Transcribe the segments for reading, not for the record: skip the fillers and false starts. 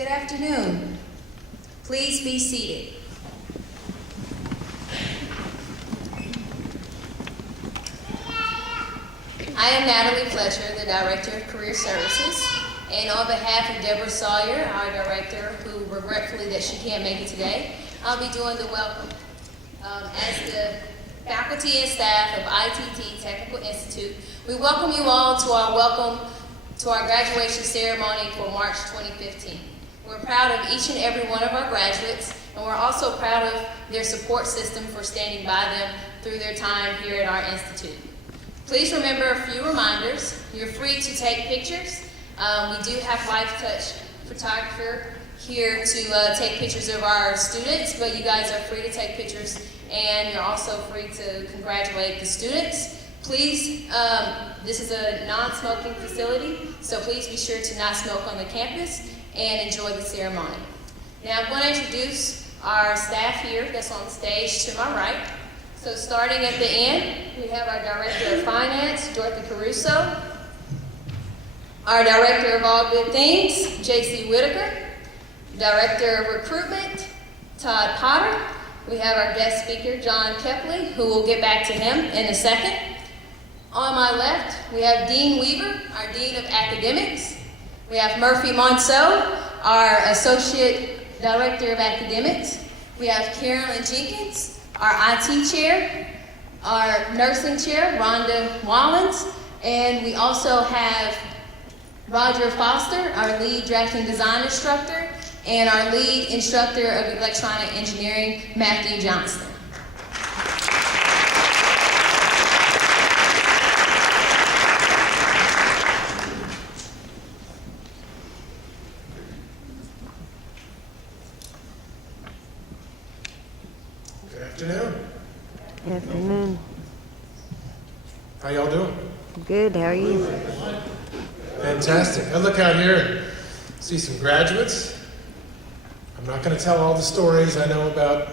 Good afternoon. Please be seated. I am Natalie Fletcher, the Director of Career Services, and on behalf of Deborah Sawyer, our Director, who regretfully that she can't make it today, I'll be doing the welcome. As the faculty and staff of ITT Technical Institute, we welcome you all to our graduation ceremony for March 2015. We're proud of each and every one of our graduates, and we're also proud of their support system for standing by them through their time here at our institute. Please remember a few reminders. You're free to take pictures. We do have Life Touch photographer here to take pictures of our students, but you guys are free to take pictures, and you're also free to congratulate the students. Please, this is a non-smoking facility, so please be sure to not smoke on the campus and enjoy the ceremony. Now I'm going to introduce our staff here that's on stage to my right. So starting at the end, we have our Director of Finance, Dorothy Caruso, our Director of All Good Things, J.C. Whitaker, Director of Recruitment, Todd Potter. We have our guest speaker, John Kepley, who we'll get back to him in a second. On my left, we have Dean Weaver, our Dean of Academics. We have Murphy Monceau, our Associate Director of Academics. We have Carolyn Jenkins, our IT Chair, our Nursing Chair, Rhonda Wallens, and we also have Roger Foster, our Lead Drafting Design Instructor, and our Lead Instructor of Electronic Engineering, Matthew Johnston. Good afternoon. Good afternoon. How y'all doing? Good, how are you? Fantastic. I look out here and see some graduates. I'm not going to tell all the stories I know about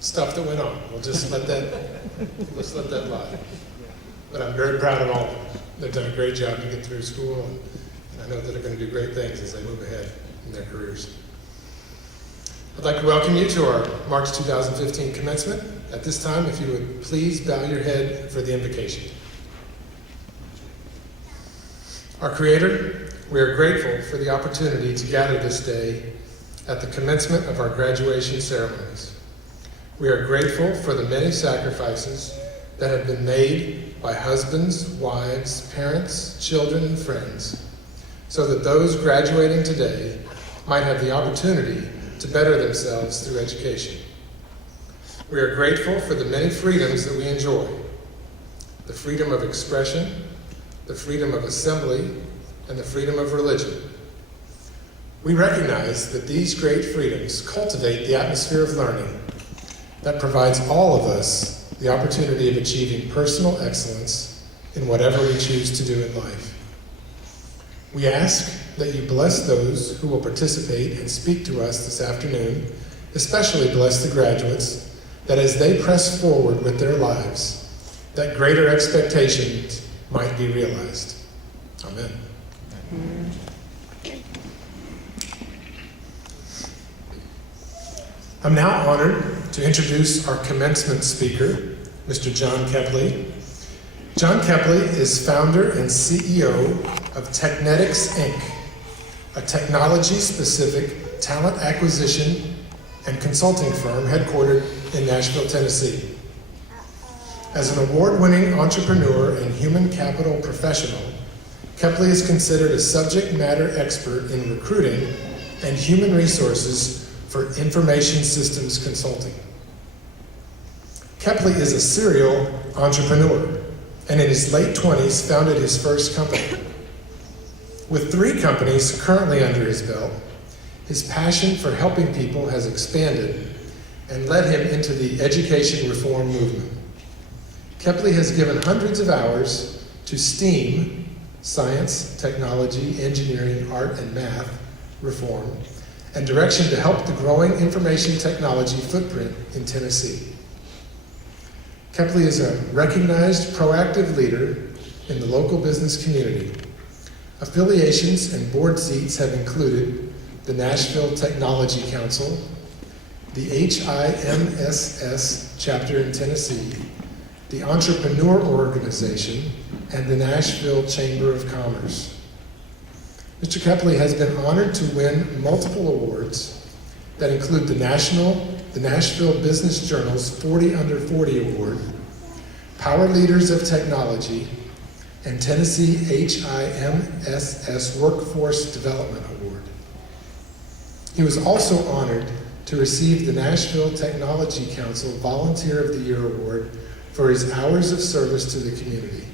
stuff that went on. We'll just let that lie. But I'm very proud of all of them. They've done a great job to get through school, and I know that they're going to do great things as they move ahead in their careers. I'd like to welcome you to our March 2015 commencement. At this time, if you would please bow your head for the invocation. Our Creator, we are grateful for the opportunity to gather this day at the commencement of our graduation ceremonies. We are grateful for the many sacrifices that have been made by husbands, wives, parents, children, and friends, so that those graduating today might have the opportunity to better themselves through education. We are grateful for the many freedoms that we enjoy: the freedom of expression, the freedom of assembly, and the freedom of religion. We recognize that these great freedoms cultivate the atmosphere of learning that provides all of us the opportunity of achieving personal excellence in whatever we choose to do in life. We ask that you bless those who will participate and speak to us this afternoon, especially bless the graduates, that as they press forward with their lives, that greater expectations might be realized. Amen. I'm now honored to introduce our commencement speaker, Mr. John Kepley. John Kepley is founder and CEO of Technetics, Inc., a technology-specific talent acquisition and consulting firm headquartered in Nashville, Tennessee. As an award-winning entrepreneur and human capital professional, Kepley is considered a subject matter expert in recruiting and human resources for information systems consulting. Kepley is a serial entrepreneur, and in his late 20s founded his first company. With 3 companies currently under his belt, his passion for helping people has expanded and led him into the education reform movement. Kepley has given hundreds of hours to STEAM, science, technology, engineering, art, and math reform, and direction to help the growing information technology footprint in Tennessee. Kepley is a recognized, proactive leader in the local business community. Affiliations and board seats have included the Nashville Technology Council, the HIMSS chapter in Tennessee, the Entrepreneur Organization, and the Nashville Chamber of Commerce. Mr. Kepley has been honored to win multiple awards that include the Nashville Business Journal's 40 Under 40 Award, Power Leaders of Technology, and Tennessee HIMSS Workforce Development Award. He was also honored to receive the Nashville Technology Council Volunteer of the Year Award for his hours of service to the community.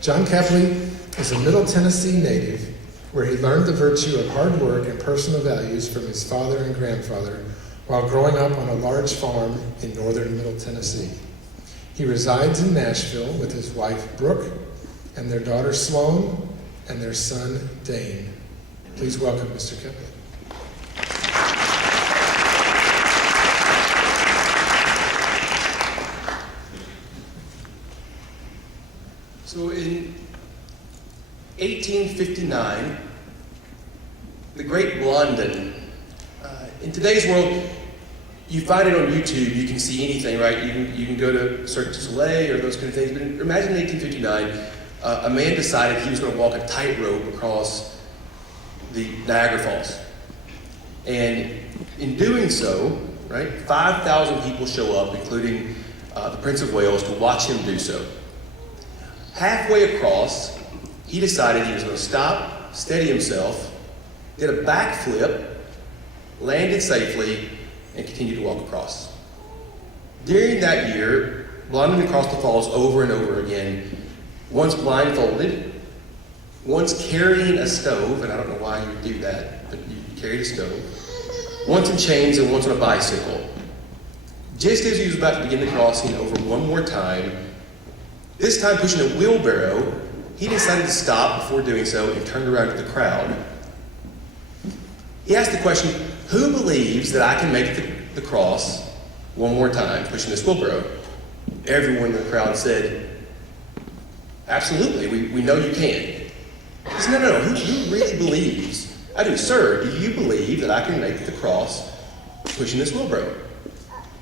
John Kepley is a Middle Tennessee native where he learned the virtue of hard work and personal values from his father and grandfather while growing up on a large farm in northern Middle Tennessee. He resides in Nashville with his wife Brooke and their daughter Sloan and their son Dane. Please welcome Mr. Kepley. So in 1859, the great Blondin, in today's world, you find it on YouTube, you can see anything, right? You can go to Cirque du Soleil or those kind of things, but imagine in 1859, a man decided he was going to walk a tightrope across the Niagara Falls. And in doing so, right, 5,000 people show up, including the Prince of Wales, to watch him do so. Halfway across, he decided he was going to stop, steady himself, did a backflip, landed safely, and continued to walk across. During that year, Blondin crossed the falls over and over again, once blindfolded, once carrying a stove, and I don't know why you would do that, but you carried a stove, once in chains and once on a bicycle. Just as he was about to begin the crossing over one more time, this time pushing a wheelbarrow, he decided to stop before doing so and turned around to the crowd. He asked the question, who believes that I can make the cross one more time, pushing this wheelbarrow? Everyone in the crowd said, absolutely, we know you can. He said, no, who really believes? I do, sir, do you believe that I can make the cross pushing this wheelbarrow?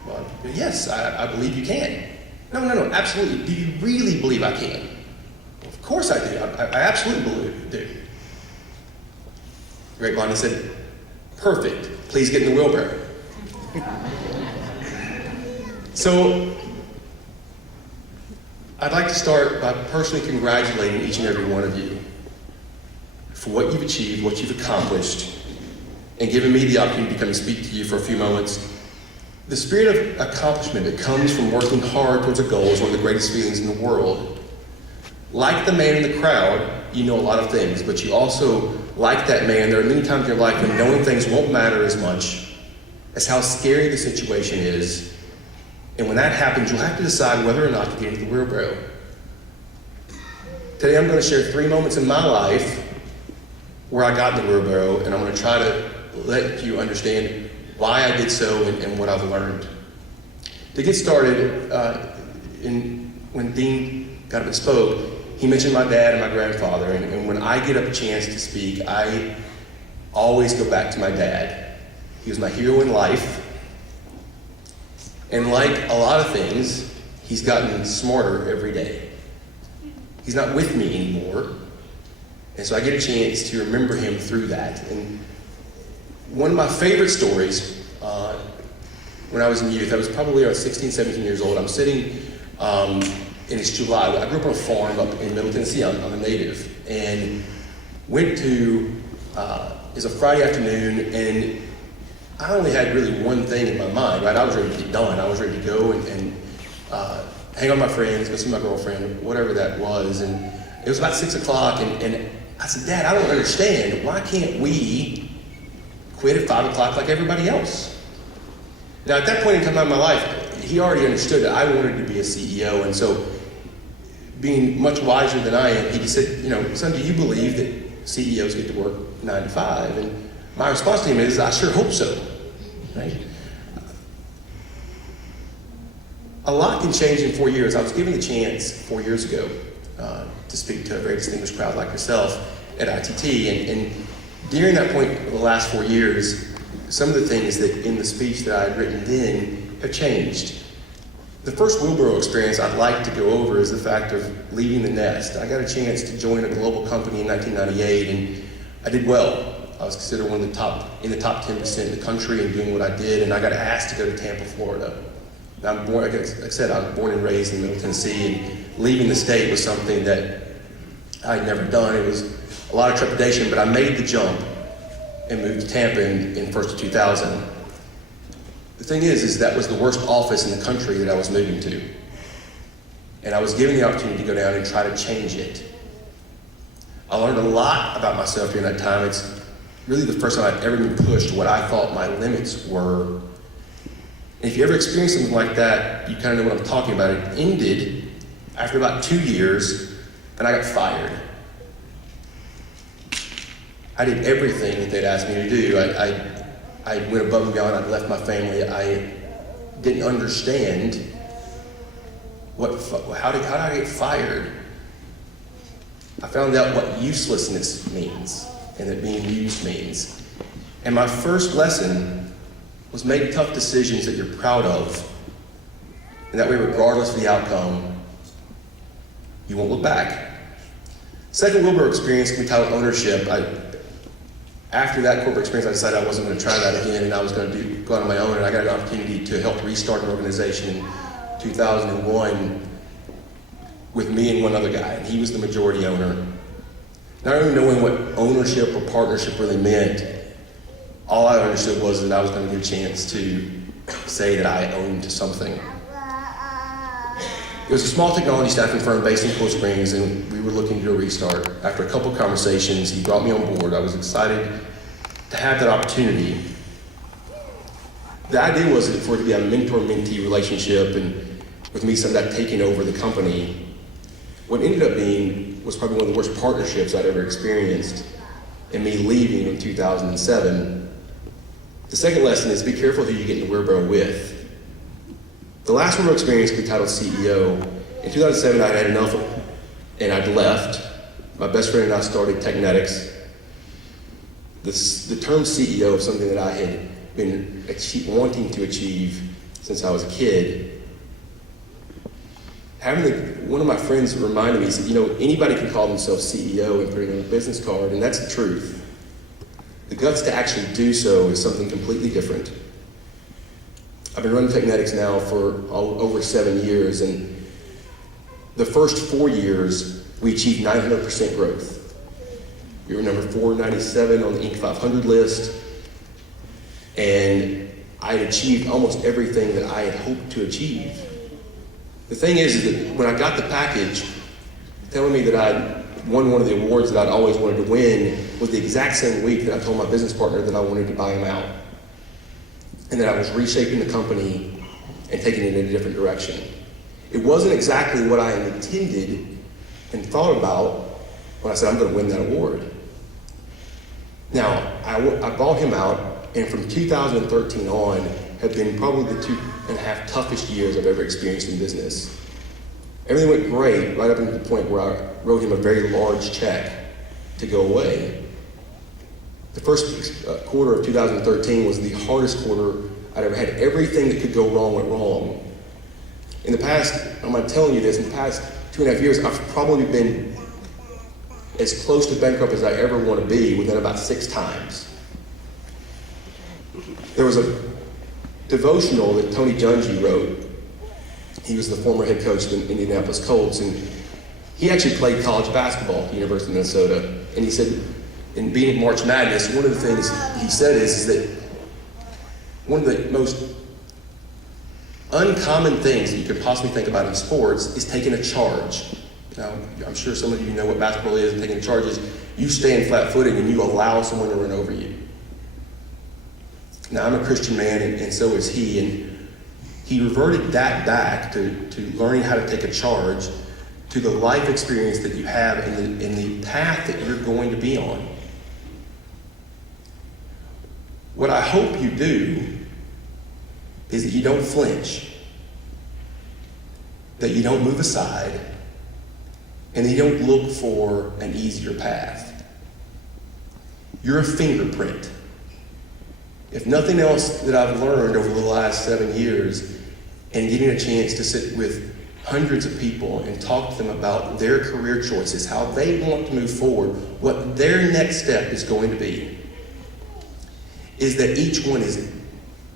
Well, yes, I believe you can. No, absolutely. Do you really believe I can? Well, of course I do. I absolutely do. The great Blondin said, perfect. Please get in the wheelbarrow. So, I'd like to start by personally congratulating each and every one of you for what you've achieved, what you've accomplished, and giving me the opportunity to come and speak to you for a few moments. The spirit of accomplishment that comes from working hard towards a goal is one of the greatest feelings in the world. Like the man in the crowd, you know a lot of things, but you also, like that man, there are many times in your life when knowing things won't matter as much as how scary the situation is. And when that happens, you'll have to decide whether or not to get into the wheelbarrow. Today I'm going to share 3 moments in my life where I got in the wheelbarrow, and I'm going to try to let you understand why I did so and what I've learned. To get started, when Dean got up and spoke, he mentioned my dad and my grandfather, and when I get up a chance to speak, I always go back to my dad. He was my hero in life, and like a lot of things, he's gotten smarter every day. He's not with me anymore, and so I get a chance to remember him through that. And one of my favorite stories, when I was in youth, I was probably around 16, 17 years old. I'm sitting, and it's July. I grew up on a farm up in Middle Tennessee. I'm a native. And went to, it was a Friday afternoon, and I only had really one thing in my mind, right? I was ready to get done. I was ready to go and hang out with my friends, go see my girlfriend, whatever that was. And it was about 6 o'clock, and I said, Dad, I don't understand. Why can't we quit at 5 o'clock like everybody else? Now, at that point in time in my life, he already understood that I wanted to be a CEO, and so being much wiser than I am, he just said, son, do you believe that CEOs get to work 9 to 5? And my response to him is, I sure hope so, right? A lot can change in 4 years. I was given the chance 4 years ago to speak to a very distinguished crowd like yourself at ITT, and During that point, for the last 4 years, some of the things that in the speech that I had written then have changed. The first Wheelbarrow experience I'd like to go over is the fact of leaving the nest. I got a chance to join a global company in 1998, and I did well. I was considered one of the top 10% in the country in doing what I did, and I got asked to go to Tampa, Florida. Now, like I said, I was born and raised in Middle Tennessee, and leaving the state was something that I'd never done. It was a lot of trepidation, but I made the jump and moved to Tampa in first of 2000. The thing is that was the worst office in the country that I was moving to. And I was given the opportunity to go down and try to change it. I learned a lot about myself during that time. It's really the first time I've ever been pushed what I thought my limits were. And if you ever experience something like that, you kind of know what I'm talking about. It ended after about 2 years, and I got fired. I did everything that they'd asked me to do. I went above and beyond. I left my family. I didn't understand how did I get fired. I found out what uselessness means and that being used means. And my first lesson was make tough decisions that you're proud of, and that way, regardless of the outcome, you won't look back. Second Wheelbarrow experience can be titled ownership. After that corporate experience, I decided I wasn't going to try that again, and I was going to go out on my own, and I got an opportunity to help restart an organization in 2001 with me and one other guy, and he was the majority owner. Not really knowing what ownership or partnership really meant, all I understood was that I was going to get a chance to say that I owned something. It was a small technology staffing firm based in Cool Springs, and we were looking to do a restart. After a couple of conversations, he brought me on board. I was excited to have that opportunity. The idea was for it to be a mentor-mentee relationship, and with me someday taking over the company. What ended up being was probably one of the worst partnerships I'd ever experienced, and me leaving in 2007. The second lesson is be careful who you get in the wheelbarrow with. The last Wheelbarrow experience we titled CEO. In 2007, I'd had enough and I'd left. My best friend and I started Technetics. The term CEO is something that I had been wanting to achieve since I was a kid. One of my friends reminded me, he said, anybody can call themselves CEO and put it on a business card, and that's the truth. The guts to actually do so is something completely different. I've been running Technetics now for over 7 years, and the first 4 years, we achieved 900% growth. We were number 497 on the Inc. 500 list, and I had achieved almost everything that I had hoped to achieve. The thing is that when I got the package, telling me that I'd won one of the awards that I'd always wanted to win was the exact same week that I told my business partner that I wanted to buy him out, and that I was reshaping the company and taking it in a different direction. It wasn't exactly what I had intended and thought about when I said I'm going to win that award. Now, I bought him out, and from 2013 on have been probably the 2.5 toughest years I've ever experienced in business. Everything went great right up until the point where I wrote him a very large check to go away. The first quarter of 2013 was the hardest quarter I'd ever had. Everything that could go wrong went wrong. In the past, I'm not telling you this, in the past 2.5 years, I've probably been as close to bankrupt as I ever want to be within about 6 times. There was a devotional that Tony Dungy wrote. He was the former head coach of the Indianapolis Colts, and he actually played college basketball at the University of Minnesota. And he said, in being at March Madness, one of the things he said is that one of the most uncommon things that you could possibly think about in sports is taking a charge. Now, I'm sure some of you know what basketball is, and taking a charge is you stand flat-footed and you allow someone to run over you. Now, I'm a Christian man, and so is he, and he reverted that back to learning how to take a charge, to the life experience that you have in the path that you're going to be on. What I hope you do is that you don't flinch, that you don't move aside, and that you don't look for an easier path. You're a fingerprint. If nothing else that I've learned over the last 7 years, and getting a chance to sit with hundreds of people and talk to them about their career choices, how they want to move forward, what their next step is going to be, is that each one is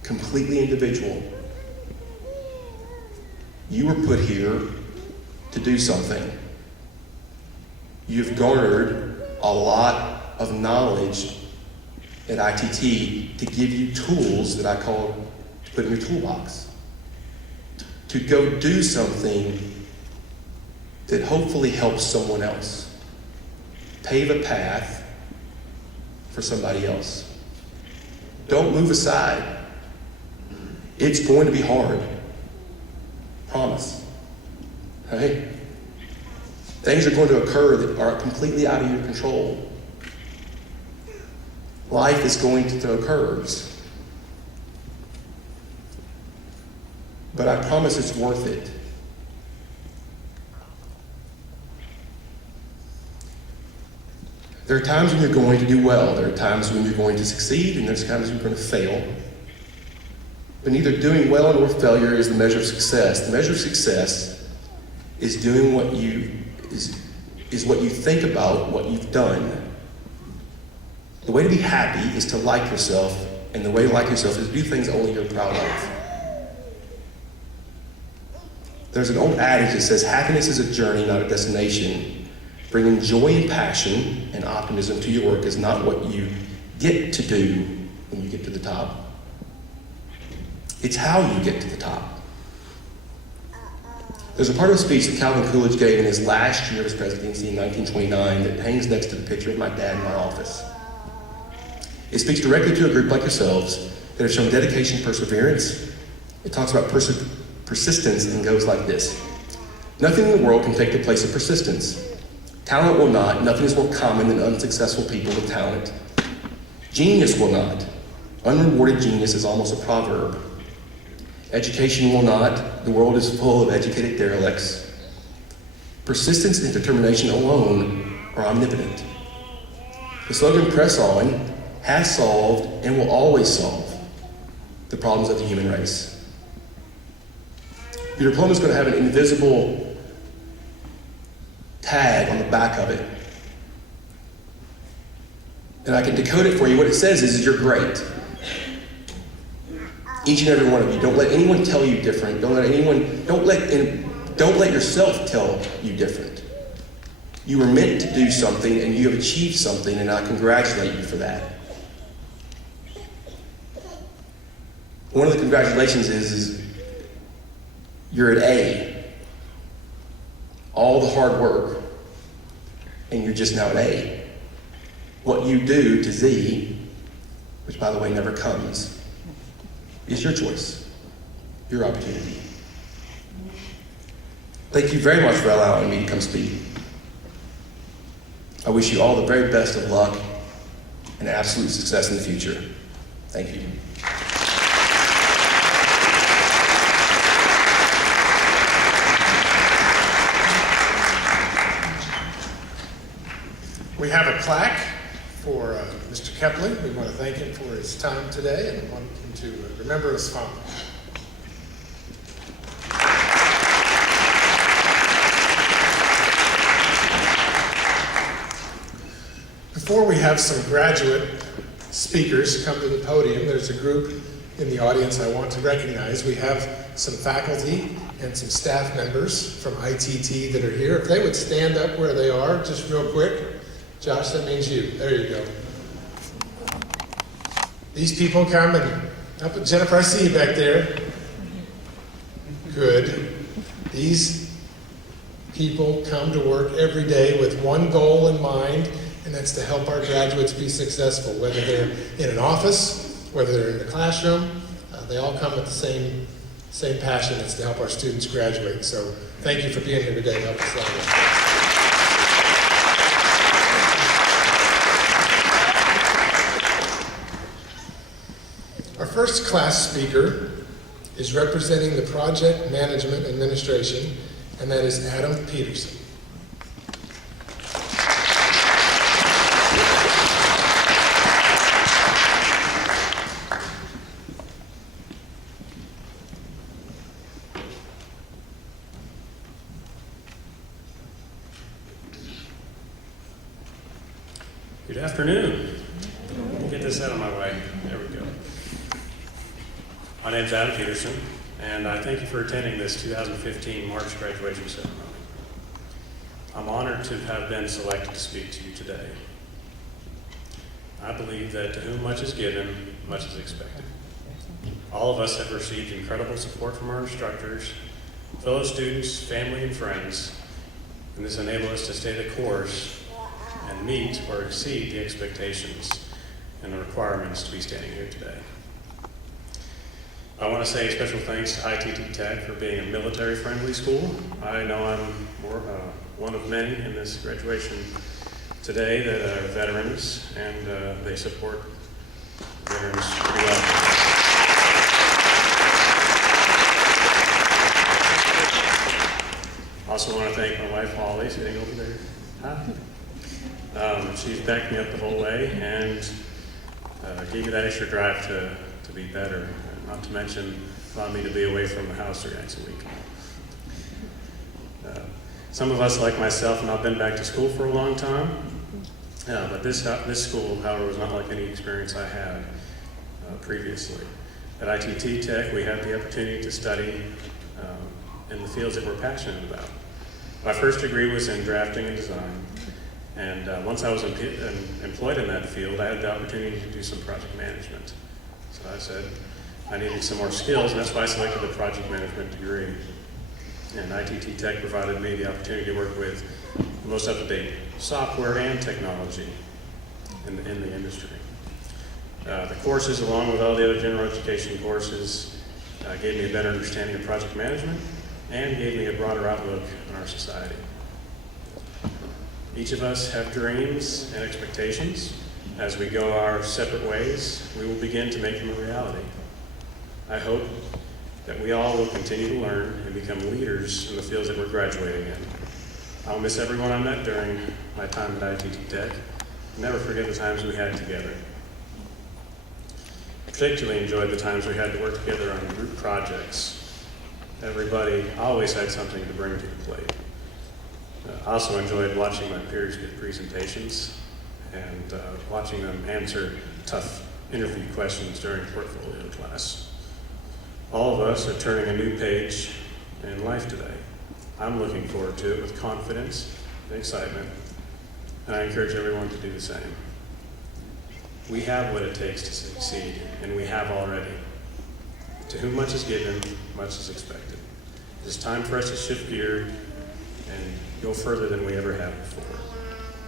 completely individual. You were put here to do something. You've garnered a lot of knowledge at ITT to give you tools that I call to put in your toolbox. To go do something that hopefully helps someone else. Pave a path for somebody else. Don't move aside. It's going to be hard. Promise. Right? Things are going to occur that are completely out of your control. Life is going to throw curves. But I promise it's worth it. There are times when you're going to do well. There are times when you're going to succeed, and there's times when you're going to fail. But neither doing well nor failure is the measure of success. The measure of success is doing what you what you think about what you've done. The way to be happy is to like yourself, and the way to like yourself is to do things only you're proud of. There's an old adage that says happiness is a journey, not a destination. Bringing joy and passion and optimism to your work is not what you get to do when you get to the top. It's how you get to the top. There's a part of a speech that Calvin Coolidge gave in his last year of his presidency in 1929 that hangs next to the picture of my dad in my office. It speaks directly to a group like yourselves that have shown dedication and perseverance. It talks about persistence and goes like this. Nothing in the world can take the place of persistence. Talent will not. Nothing is more common than unsuccessful people with talent. Genius will not. Unrewarded genius is almost a proverb. Education will not. The world is full of educated derelicts. Persistence and determination alone are omnipotent. The slogan "Press On" has solved and will always solve the problems of the human race. Your diploma is going to have an invisible tag on the back of it. And I can decode it for you. What it says is you're great. Each and every one of you. Don't let anyone tell you different. Don't let yourself tell you different. You were meant to do something and you have achieved something, and I congratulate you for that. One of the congratulations is you're at A. All the hard work, and you're just now at A. What you do to Z, which by the way never comes, is your choice, your opportunity. Thank you very much for allowing me to come speak. I wish you all the very best of luck and absolute success in the future. Thank you. We have a plaque for Mr. Kepling. We want to thank him for his time today and want him to remember us fondly. Before we have some graduate speakers come to the podium, there's a group in the audience I want to recognize. We have some faculty and some staff members from ITT that are here. If they would stand up where they are, just real quick. Josh, that means you. There you go. These people come and, Jennifer, I see you back there. Good. These people come to work every day with one goal in mind, and that's to help our graduates be successful, whether they're in an office, whether they're in the classroom. They all come with the same passion. It's to help our students graduate. So thank you for being here today to help us out. Our first class speaker is representing the Project Management Administration, and that is Adam Peterson. afternoon. Let me get this out of my way. There we go. My name's Adam Peterson, and I thank you for attending this 2015 March graduation ceremony. I'm honored to have been selected to speak to you today. I believe that to whom much is given, much is expected. All of us have received incredible support from our instructors, fellow students, family, and friends, and this enabled us to stay the course and meet or exceed the expectations and the requirements to be standing here today. I want to say special thanks to ITT Tech for being a military-friendly school. I know I'm one of many in this graduation today that are veterans, and they support veterans pretty well. I also want to thank my wife, Holly, sitting over there. Hi. She's backed me up the whole way and gave me that extra drive to be better, not to mention allowed me to be away from the house 3 nights a week. Some of us, like myself, have not been back to school for a long time, but this school, however, was not like any experience I had previously. At ITT Tech, we had the opportunity to study in the fields that we're passionate about. My first degree was in drafting and design, and once I was employed in that field, I had the opportunity to do some project management. So I said I needed some more skills, and that's why I selected the project management degree. And ITT Tech provided me the opportunity to work with the most up-to-date software and technology in the industry. The courses, along with all the other general education courses, gave me a better understanding of project management and gave me a broader outlook on our society. Each of us have dreams and expectations. As we go our separate ways, we will begin to make them a reality. I hope that we all will continue to learn and become leaders in the fields that we're graduating in. I'll miss everyone I met during my time at ITT Tech. I'll never forget the times we had together. I particularly enjoyed the times we had to work together on group projects. Everybody always had something to bring to the plate. I also enjoyed watching my peers give presentations and watching them answer tough interview questions during portfolio class. All of us are turning a new page in life today. I'm looking forward to it with confidence and excitement, and I encourage everyone to do the same. We have what it takes to succeed, and we have already. To whom much is given, much is expected. It's time for us to shift gear and go further than we ever have before.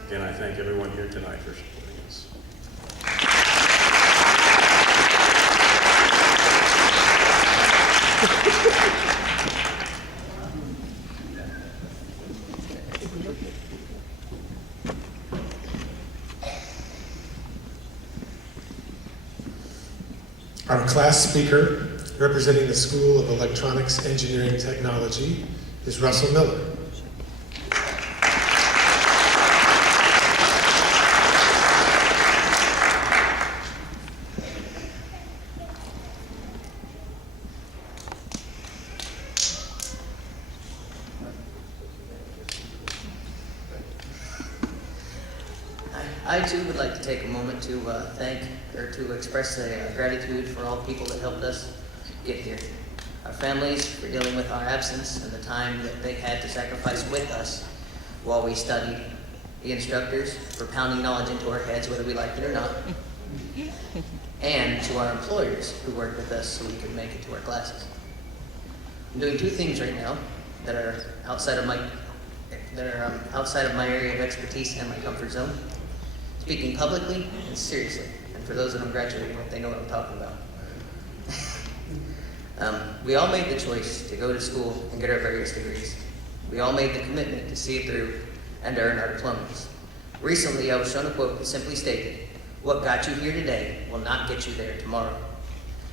Again, I thank everyone here tonight for supporting us. Our class speaker, representing the School of Electronics Engineering Technology, is Russell Miller. I too would like to take a moment to thank or to express gratitude for all the people that helped us get here. Our families for dealing with our absence and the time that they had to sacrifice with us while we studied. The instructors for pounding knowledge into our heads whether we liked it or not. And to our employers who worked with us so we could make it to our classes. I'm doing 2 things right now that are outside of my area of expertise and my comfort zone. Speaking publicly and seriously. And for those that I'm graduating with, they know what I'm talking about. We all made the choice to go to school and get our various degrees. We all made the commitment to see it through and earn our diplomas. Recently, I was shown a quote that simply stated, "What got you here today will not get you there tomorrow."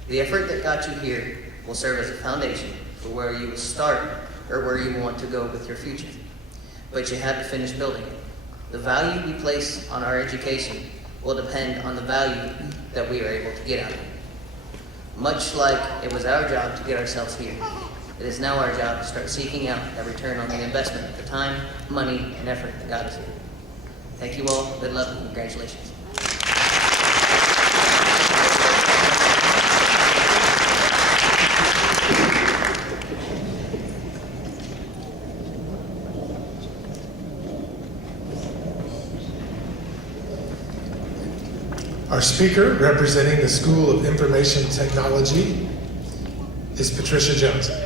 The effort that got you here will serve as a foundation for where you will start or where you want to go with your future. But you have to finish building it. The value we place on our education will depend on the value that we are able to get out of it. Much like it was our job to get ourselves here, it is now our job to start seeking out a return on the investment of the time, money, and effort that got us here. Thank you all. Good luck and congratulations. Our speaker representing the School of Information Technology is Patricia Johnson.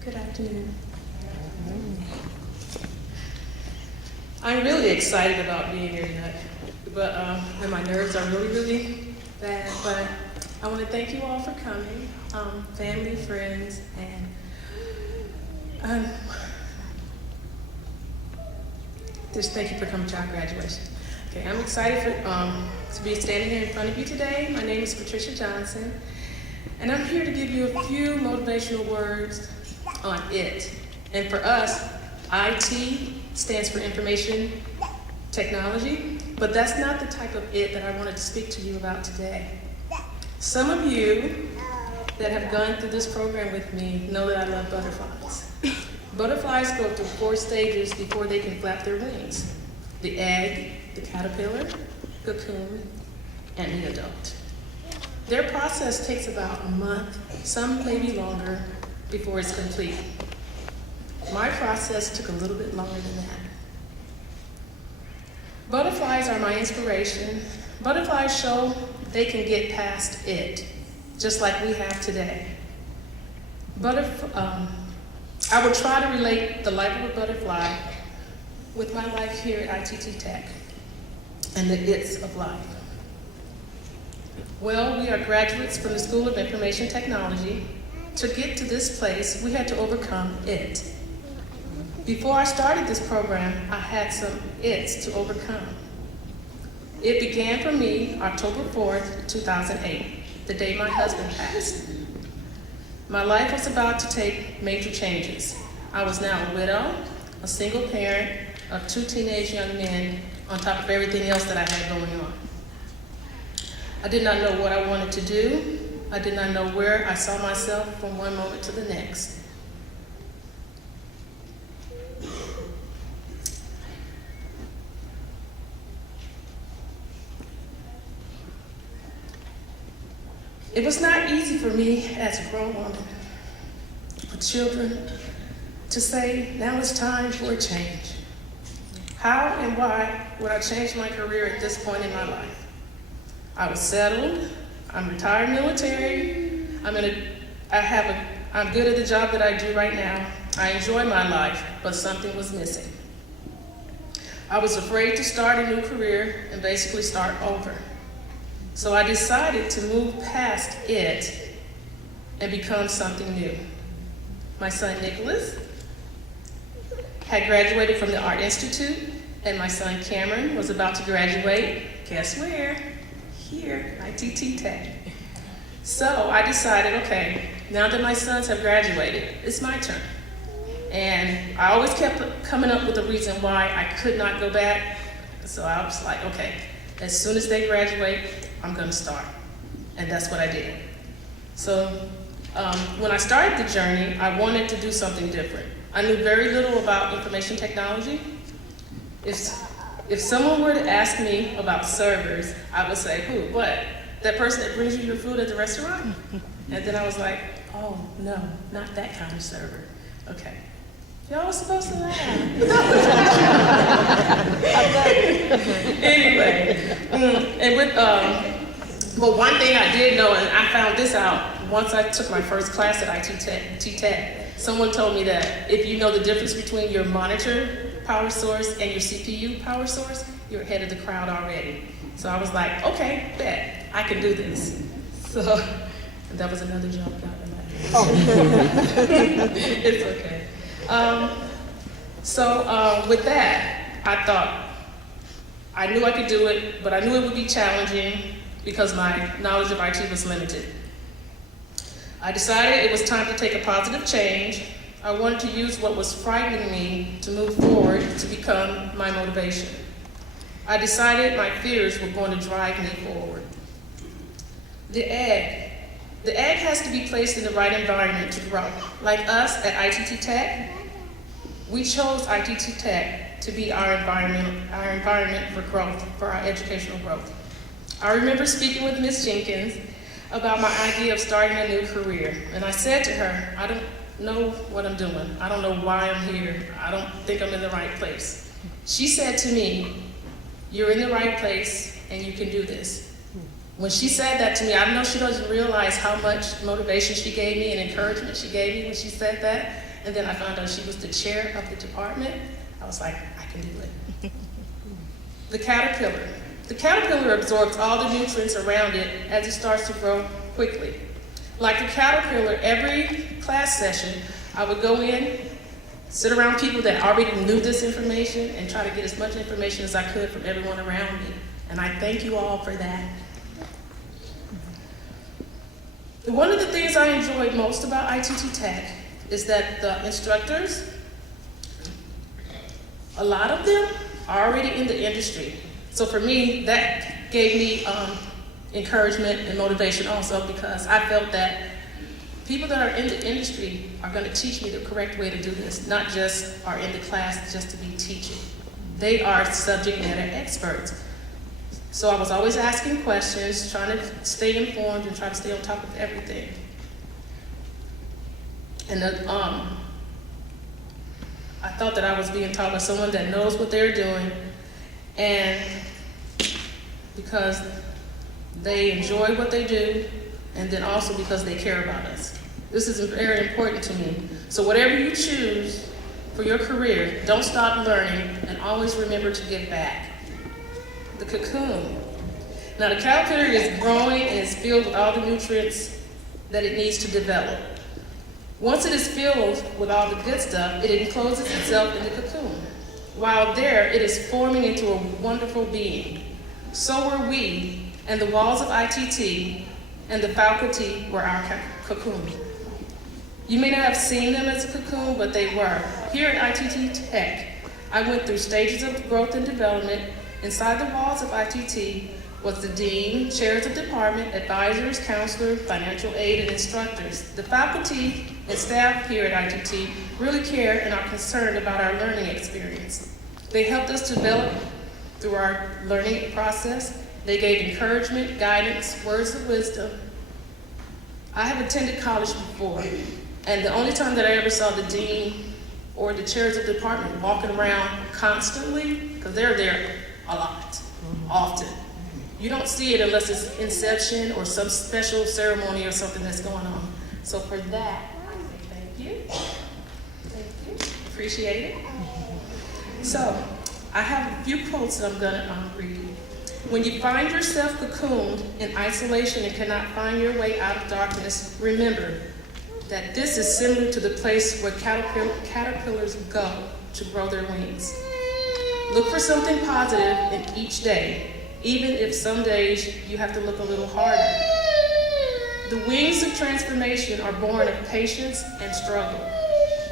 Good afternoon. I'm really excited about being here tonight, but and my nerves are really bad. But I want to thank you all for coming, family, friends, and just thank you for coming to our graduation. Okay, I'm excited to be standing here in front of you today. My name is Patricia Johnson, and I'm here to give you a few motivational words on IT. And for us, IT stands for information technology, but that's not the type of IT that I wanted to speak to you about today. Some of you that have gone through this program with me know that I love butterflies. Butterflies go through 4 stages before they can flap their wings: the egg, the caterpillar, cocoon, and the adult. Their process takes about a month, some maybe longer, before it's complete. My process took a little bit longer than that. Butterflies are my inspiration. Butterflies show they can get past it, just like we have today. I will try to relate the life of a butterfly with my life here at ITT Tech and the it's of life. Well, we are graduates from the School of Information Technology. To get to this place, we had to overcome it. Before I started this program, I had some it's to overcome. It began for me October 4th, 2008, the day my husband passed. My life was about to take major changes. I was now a widow, a single parent of 2 teenage young men, on top of everything else that I had going on. I did not know what I wanted to do. I did not know where I saw myself from one moment to the next. It was not easy for me as a grown woman with children to say, now it's time for a change. How and why would I change my career at this point in my life? I was settled. I'm retired military. I'm good at the job that I do right now. I enjoy my life, but something was missing. I was afraid to start a new career and basically start over. So I decided to move past it and become something new. My son Nicholas had graduated from the Art Institute, and my son Cameron was about to graduate. Guess where? Here, ITT Tech. So I decided, okay, now that my sons have graduated, it's my turn. And I always kept coming up with a reason why I could not go back. So I was like, okay, as soon as they graduate, I'm gonna start. And that's what I did. So when I started the journey, I wanted to do something different. I knew very little about information technology. If someone were to ask me about servers, I would say, who, what? That person that brings you your food at the restaurant? And then I was like, oh, no, not that kind of server. Okay. Y'all were supposed to laugh. Anyway, but one thing I did know, and I found this out once I took my first class at ITT Tech, someone told me that if you know the difference between your monitor power source and your CPU power source, you're ahead of the crowd already. So I was like, okay, bet, I can do this. So that was another joke about that. Oh. It's okay. With that, I thought, I knew I could do it, but I knew it would be challenging because my knowledge of IT was limited. I decided it was time to take a positive change. I wanted to use what was frightening me to move forward to become my motivation. I decided my fears were going to drive me forward. The egg. The egg has to be placed in the right environment to grow. Like us at ITT Tech, we chose ITT Tech to be our environment for growth, for our educational growth. I remember speaking with Ms. Jenkins about my idea of starting a new career, and I said to her, I don't know what I'm doing. I don't know why I'm here. I don't think I'm in the right place. She said to me, you're in the right place and you can do this. When she said that to me, I know she doesn't realize how much motivation she gave me and encouragement she gave me when she said that. And then I found out she was the chair of the department. I was like, I can do it. The caterpillar. The caterpillar absorbs all the nutrients around it as it starts to grow quickly. Like the caterpillar, every class session, I would go in, sit around people that already knew this information, and try to get as much information as I could from everyone around me. And I thank you all for that. One of the things I enjoyed most about ITT Tech is that the instructors, a lot of them are already in the industry. So for me, that gave me encouragement and motivation also, because I felt that people that are in the industry are going to teach me the correct way to do this, not just are in the class just to be teaching. They are subject matter experts. So I was always asking questions, trying to stay informed and try to stay on top of everything. And I thought that I was being taught by someone that knows what they're doing, and because they enjoy what they do, and then also because they care about us. This is very important to me. So whatever you choose for your career, don't stop learning, and always remember to give back. The cocoon. Now the caterpillar is growing and is filled with all the nutrients that it needs to develop. Once it is filled with all the good stuff, it encloses itself in the cocoon. While there, it is forming into a wonderful being. So are we, and the walls of ITT and the faculty were our cocoon. You may not have seen them as a cocoon, but they were. Here at ITT Tech, I went through stages of growth and development. Inside the walls of ITT was the dean, chairs of department, advisors, counselors, financial aid, and instructors. The faculty and staff here at ITT really care and are concerned about our learning experience. They helped us develop through our learning process. They gave encouragement, guidance, words of wisdom. I have attended college before, and the only time that I ever saw the dean or the chairs of the department walking around constantly, because they're there a lot, often. You don't see it unless it's inception or some special ceremony or something that's going on. So for that, I say thank you. Thank you. Appreciate it. So I have a few quotes that I'm going to read. When you find yourself cocooned in isolation and cannot find your way out of darkness, remember that this is similar to the place where caterpillars go to grow their wings. Look for something positive in each day, even if some days you have to look a little harder. The wings of transformation are born of patience and struggle.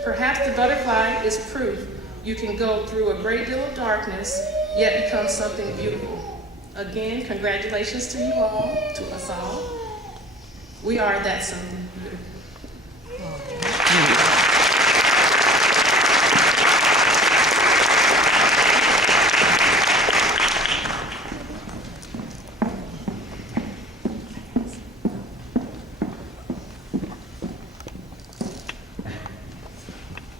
Perhaps the butterfly is proof you can go through a great deal of darkness, yet become something beautiful. Again, congratulations to you all, to us all. We are that something beautiful.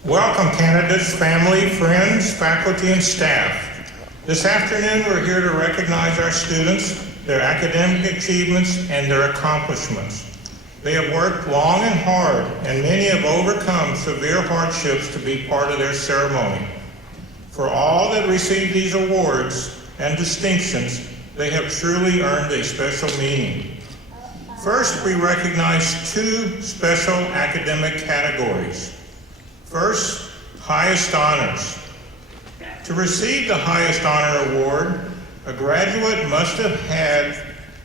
Welcome, candidates, family, friends, faculty, and staff. This afternoon, we're here to recognize our students, their academic achievements, and their accomplishments. They have worked long and hard, and many have overcome severe hardships to be part of their ceremony. For all that received these awards and distinctions, they have truly earned a special meaning. First, we recognize two special academic categories. First, highest honors. To receive the highest honor award, a graduate must have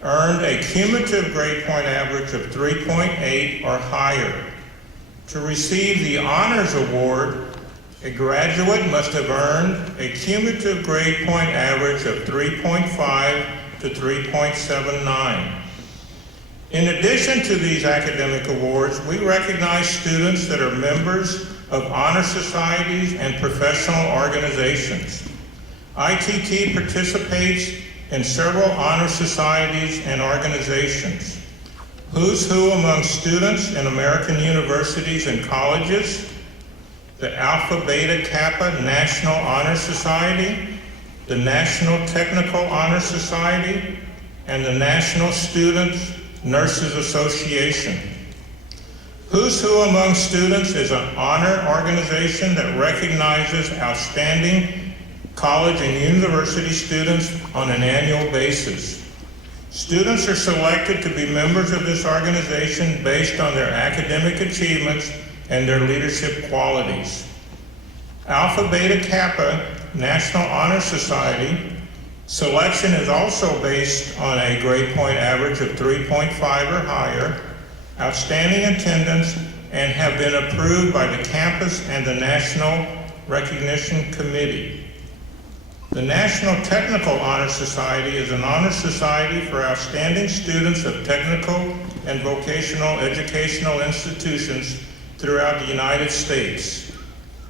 earned a cumulative grade point average of 3.8 or higher. To receive the honors award, a graduate must have earned a cumulative grade point average of 3.5 to 3.79. In addition to these academic awards, we recognize students that are members of honor societies and professional organizations. ITT participates in several honor societies and organizations. Who's Who among students in American universities and colleges, the Alpha Beta Kappa National Honor Society, the National Technical Honor Society, and the National Students Nurses Association. Who's Who among students is an honor organization that recognizes outstanding college and university students on an annual basis. Students are selected to be members of this organization based on their academic achievements and their leadership qualities. Alpha Beta Kappa National Honor Society selection is also based on a grade point average of 3.5 or higher, outstanding attendance, and have been approved by the campus and the National Recognition Committee. The National Technical Honor Society is an honor society for outstanding students of technical and vocational educational institutions throughout the United States.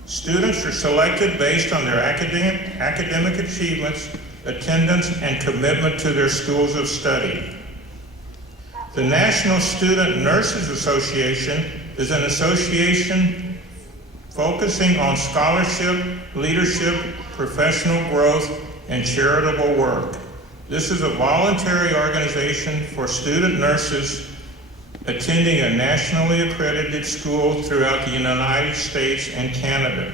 Students are selected based on their academic achievements, attendance, and commitment to their schools of study. The National Student Nurses Association is an association focusing on scholarship, leadership, professional growth, and charitable work. This is a voluntary organization for student nurses attending a nationally accredited school throughout the United States and Canada.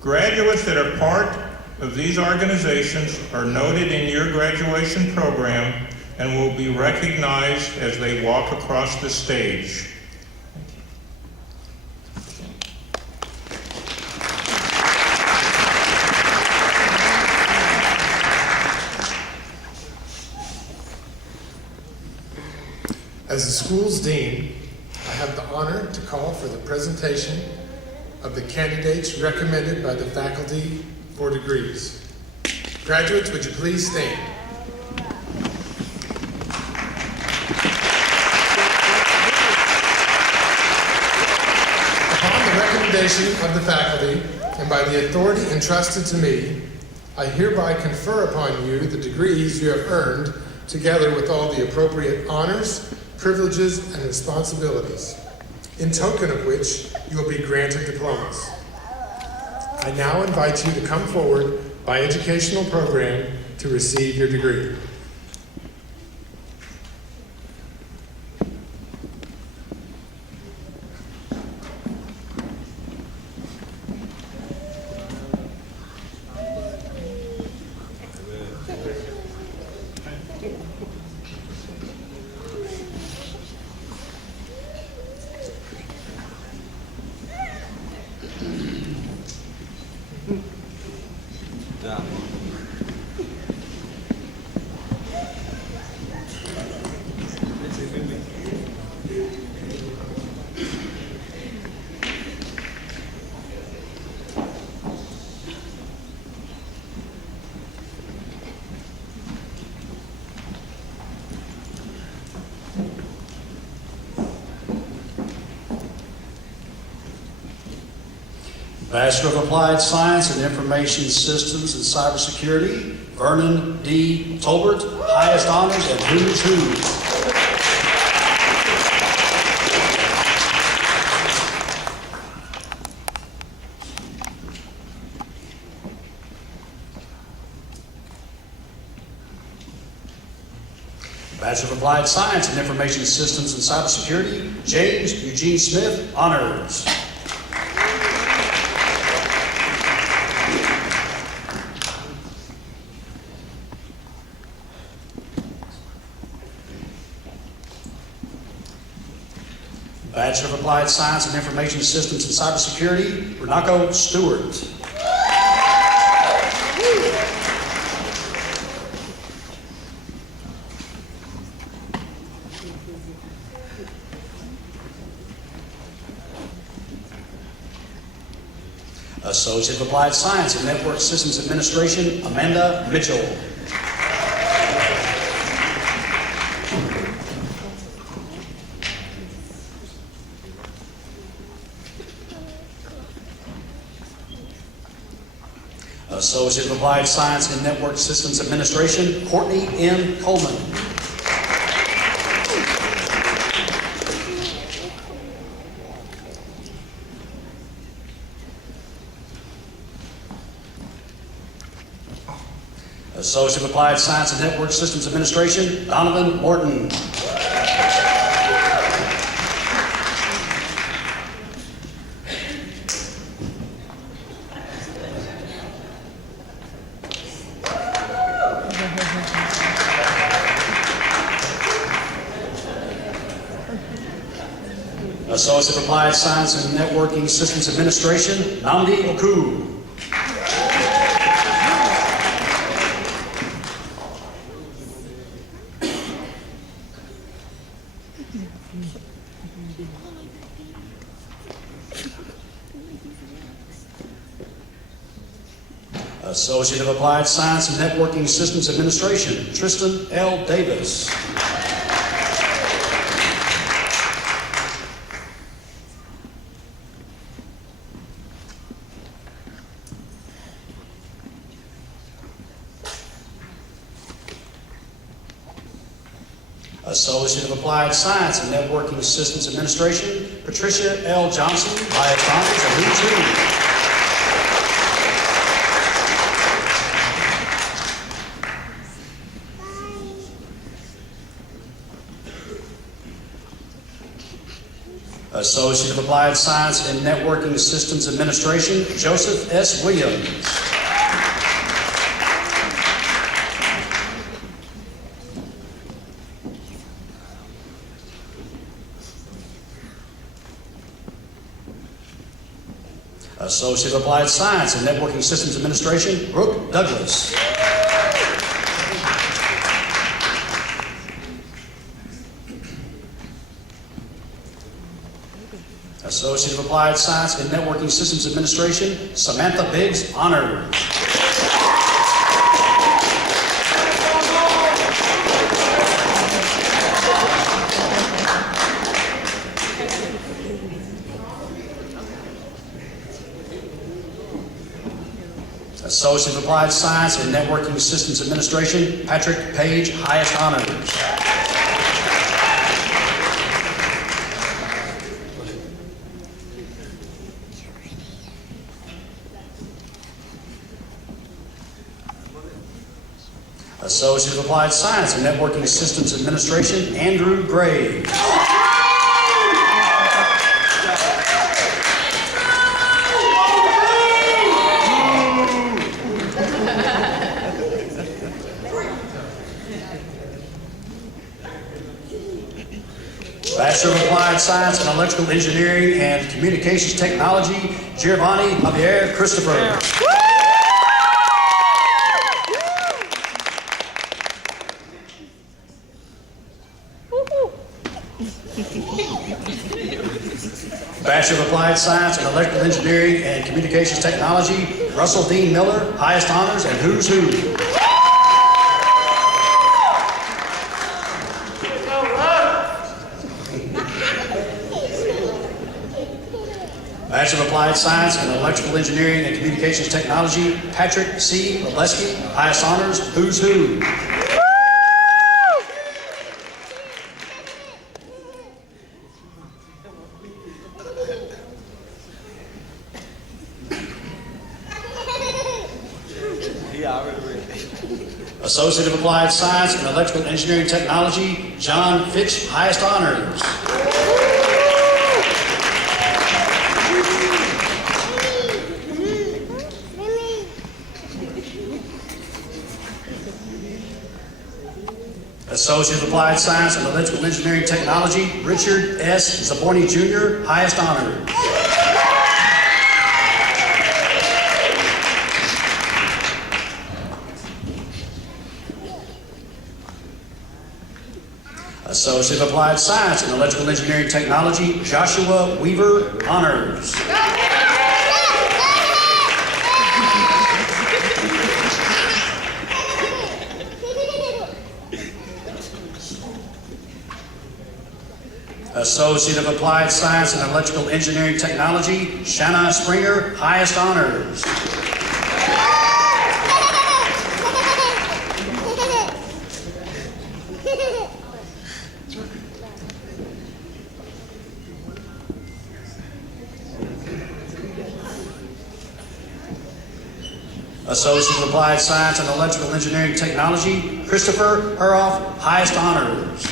Graduates that are part of these organizations are noted in your graduation program and will be recognized as they walk across the stage. As the school's dean, I have the honor to call for the presentation of the candidates recommended by the faculty for degrees. Graduates, would you please stand? Upon the recommendation of the faculty and by the authority entrusted to me, I hereby confer upon you the degrees you have earned, together with all the appropriate honors, privileges, and responsibilities, in token of which you will be granted diplomas. I now invite you to come forward by educational program to receive your degree. Bachelor of Applied Science in Information Systems and Cybersecurity, Vernon D. Tolbert, highest honors at Who's Who. Bachelor of Applied Science in Information Systems and Cybersecurity, James Eugene Smith, honors. Bachelor of Applied Science in Information Systems and Cybersecurity, Renaco Stewart. Associate of Applied Science in Network Systems Administration, Amanda Mitchell. Associate of Applied Science in Network Systems Administration, Courtney M. Coleman. Associate of Applied Science and Network Systems Administration, Donovan Morton. Associate of Applied Science and Networking Systems Administration, Namdi Oku. Associate of Applied Science and Networking Systems Administration, Tristan L. Davis. Associate of Applied Science and Networking Systems Administration, Patricia L. Johnson, highest honors of Who's Who. Associate of Applied Science and Networking Systems Administration, Joseph S. Williams. Associate of Applied Science and Networking Systems Administration, Brooke Douglas. Associate of Applied Science and Networking Systems Administration, Samantha Biggs, honors. Associate of Applied Science and Networking Systems Administration, Patrick Page, highest honors. Associate of Applied Science and Networking Systems Administration, Andrew Gray. Bachelor of Applied Science and Electrical Engineering and Communications Technology, Giovanni Javier Christopher. Bachelor of Applied Science and Electrical Engineering and Communications Technology, Russell Dean Miller, highest honors and Who's Who. Bachelor of Applied Science and Electrical Engineering and Communications Technology, Patrick C. Lebeski, highest honors, Who's Who. Associate of Applied Science and Electrical Engineering Technology, John Fitch, highest honors. Associate of Applied Science and Electrical Engineering Technology, Richard S. Zaborni Jr., highest honors. Associate of Applied Science and Electrical Engineering Technology, Joshua Weaver, honors. Associate of Applied Science and Electrical Engineering Technology, Shanna Springer, highest honors. Associate of Applied Science and Electrical Engineering Technology, Christopher Huroff, highest honors.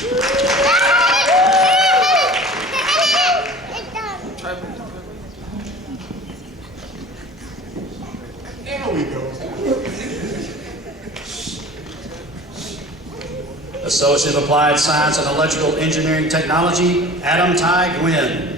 There we go. Associate of Applied Science and Electrical Engineering Technology, Adam Ty Gwynn.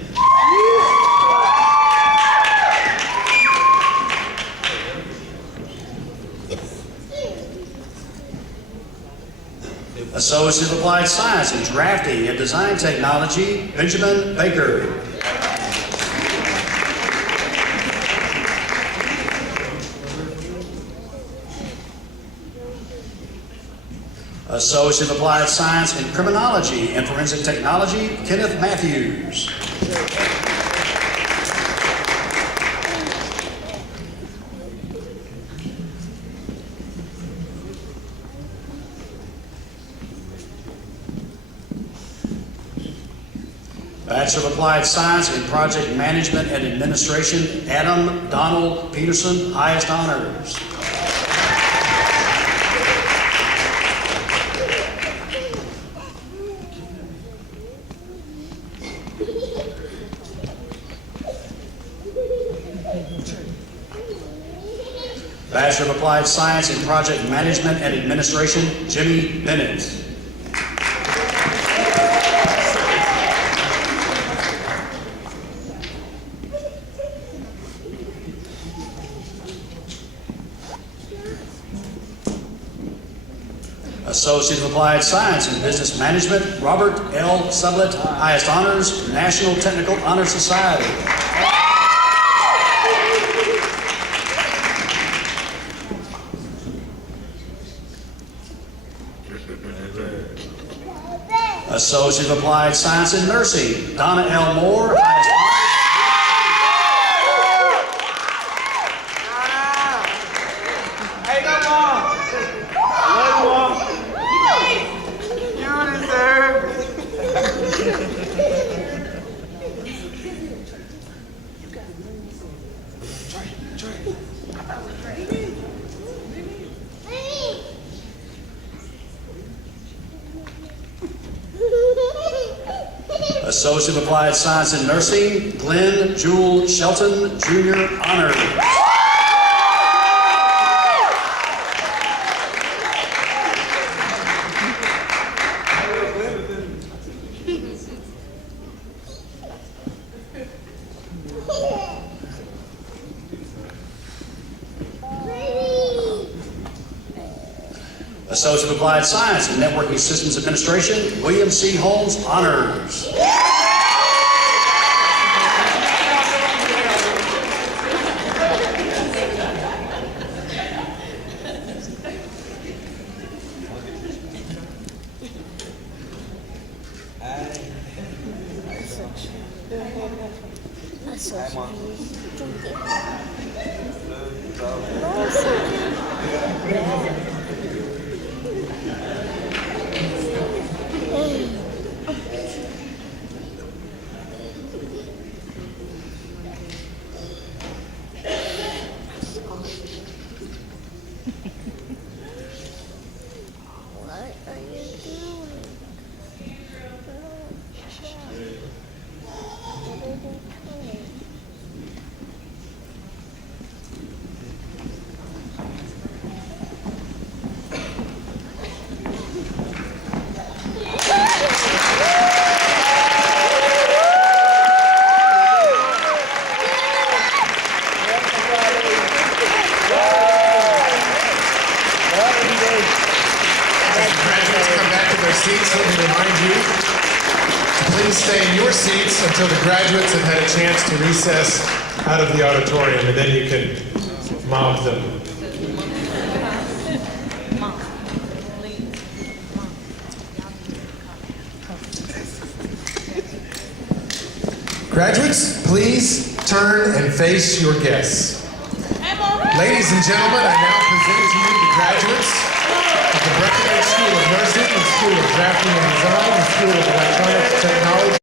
Associate of Applied Science in Drafting and Design Technology, Benjamin Baker. Associate of Applied Science in Criminology and Forensic Technology, Kenneth Matthews. Bachelor of Applied Science in Project Management and Administration, Adam Donald Peterson, highest honors. Bachelor of Applied Science in Project Management and Administration, Jimmy Bennett. Associate of Applied Science in Business Management, Robert L. Sublett, highest honors, National Technical Honor Society. Associate of Applied Science in Nursing, Donna L. Moore, highest honors. Associate of Applied Science in Nursing, Glenn Jewel Shelton, Jr., honors. Associate of Applied Science in Networking Systems Administration, William C. Holmes, honors. Seats, let me remind you to please stay in your seats until the graduates have had a chance to recess out of the auditorium, and then you can mob them. Graduates, please turn and face your guests. Ladies and gentlemen, I now present to you the graduates of the Breckenridge School of Nursing, the School of Drafting and Design, the School of Electronics Technology.